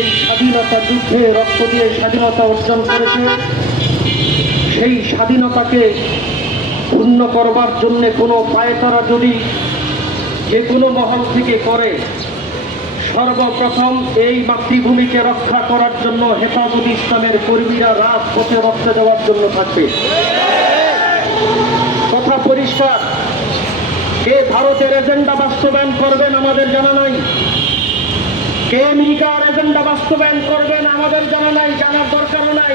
এই স্বাধীনতা যুদ্ধে রক্ত দিয়ে স্বাধীনতা অর্জন করেছে, সেই স্বাধীনতাকে ক্ষুণ্ণ করবার জন্যে কোনো পায়তারা যদি যে কোনো মহল থেকে করে, সর্বপ্রথম এই মাতৃভূমিকে রক্ষা করার জন্য হেফাজত ইসলামের কর্মীরা রাজপথে রক্ত দেওয়ার জন্য থাকবে। কথা পরিষ্কার। কে ভারতের এজেন্ডা বাস্তবায়ন করবেন আমাদের জানা নাই, কে আমেরিকার এজেন্ডা বাস্তবায়ন করবেন আমাদের জানা নাই, জানার দরকারও নাই।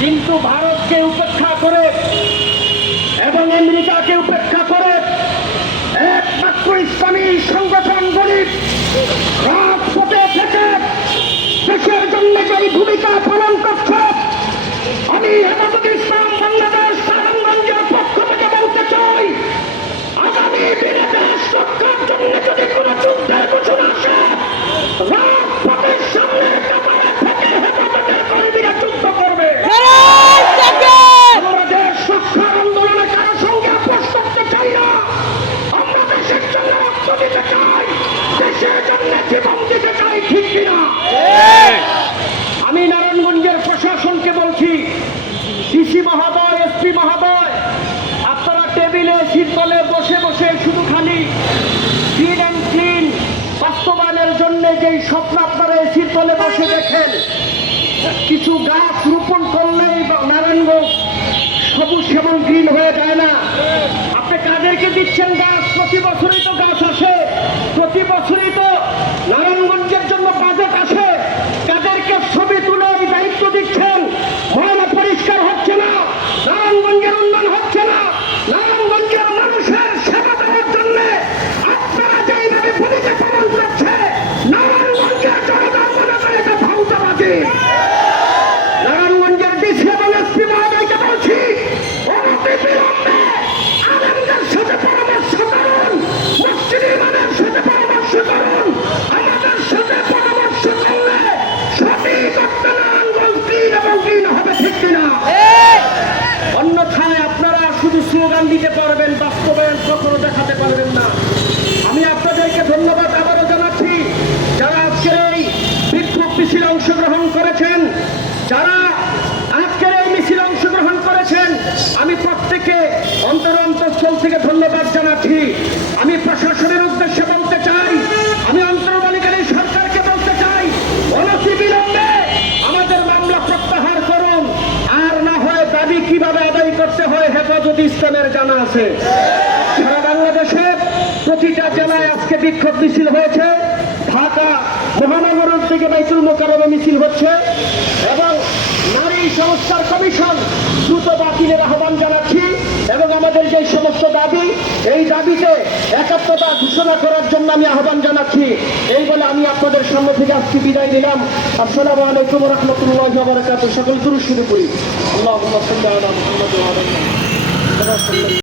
কিন্তু ভারতকে উপেক্ষা করে এবং আমেরিকাকে উপেক্ষা করে একমাত্র ইসলামী সংগঠনগুলি রাজপথে থেকে দেশের জন্য যে ভূমিকা পালন করছে, আমি হেফাজত ইসলাম বাংলাদেশ নারায়ণগঞ্জের পক্ষ থেকে বলতে চাই, আগামী দিনে দেশ রক্ষার জন্য যদি কোন যুদ্ধের ঘোষণা আসে, রাজপথের সামনে কাতারে থেকে হেফাজতের কর্মীরা যুদ্ধ করবে। আমরা দেশ রক্ষার আন্দোলনে কারো সঙ্গে আপোষ করতে চাই না। আমরা দেশের জন্য রক্ত দিতে চাই, দেশের জন্য জীবন দিতে চাই, ঠিক কিনা? আমি নারায়ণগঞ্জের প্রশাসনকে বলছি, ডিসি মহোদয়, এসপি মহোদয়, আপনারা টেবিলে শীতলে বসে বসে শুধু খালি ক্লিন অ্যান্ড ক্লিন বাস্তবায়নের জন্য যেই স্বপ্ন আপনারা শীতলে বসে দেখেন, কিছু গাছ রোপণ করলেই নারায়ণগঞ্জ সবুজ শ্যামল গ্রিন হয়ে যায় না। আপনি কাদেরকে দিচ্ছেন গাছ? প্রতি বছরই তো গাছ আসে, প্রতি বছরই তো নারায়ণগঞ্জের জন্য বাজেট আসে। কাদেরকে ছবি তুলে এই দায়িত্ব দিচ্ছেন? ময়লা পরিষ্কার হচ্ছে না, নারায়ণগঞ্জের উন্নয়ন হচ্ছে না, নারায়ণগঞ্জের মানুষের সেবা দেওয়ার জন্য আপনারা যেইভাবে ভূমিকা পালন করছে, নারায়ণগঞ্জের জনতা মনে করে এটা ভাউতাবাজি। নারায়ণগঞ্জের ডিসি এবং এসপি মহোদয়কে বলছি, অনতিবিলম্বে আলেমদের সাথে পরামর্শ করুন, মসজিদ ইমামের সাথে পরামর্শ করুন। আমাদের সাথে পরামর্শ করলে সঠিক অর্থে নারায়ণগঞ্জ ক্লিন এবং গ্রিন হবে, ঠিক কিনা? অন্যথায় আপনারা শুধু স্লোগান দিতে পারবেন, বাস্তবায়ন কখনো দেখাতে পারবেন না। আমি আপনাদেরকে ধন্যবাদ আবারও জানাচ্ছি, যারা আজকের এই বিক্ষোভ মিছিলে অংশগ্রহণ করেছেন, যারা আজকের এই মিছিলে অংশগ্রহণ করেছেন, আমি প্রত্যেকে অন্তরস্থল থেকে ধন্যবাদ জানাচ্ছি। আমি প্রশাসনের উদ্দেশ্যে বলতে চাই, আমি অন্তর্বর্তীকালী সরকারকে বলতে চাই, অনতিবিলম্বে আমাদের মামলা প্রত্যাহার করুন। আর না হয় দাবি কিভাবে আদায় করতে হয় হেফাজত ইসলামের জানা আছে। সারা বাংলাদেশে প্রতিটা জেলায় আজকে বিক্ষোভ মিছিল হয়েছে। ঢাকা মহানগরের থেকে বাইতুল মোকাররমে মিছিল হচ্ছে এবং নারী সংস্কার কমিশন দ্রুত বাতিলের আহ্বান জানাচ্ছি এবং আমাদের যে সমস্ত দাবি, এই দাবিতে একাত্মতা ঘোষণা করার জন্য আমি আহ্বান জানাচ্ছি। এই বলে আমি আপনাদের সামনে থেকে আজকে বিদায় নিলাম। আসসালামু আলাইকুম ওয়া রাহমাতুল্লাহি ওয়া বারাকাতুহু। সকল শুরু করি। আল্লাহুম্মা সাল্লি আলা মুহাম্মাদ ওয়া আলা আলি মুহাম্মাদ।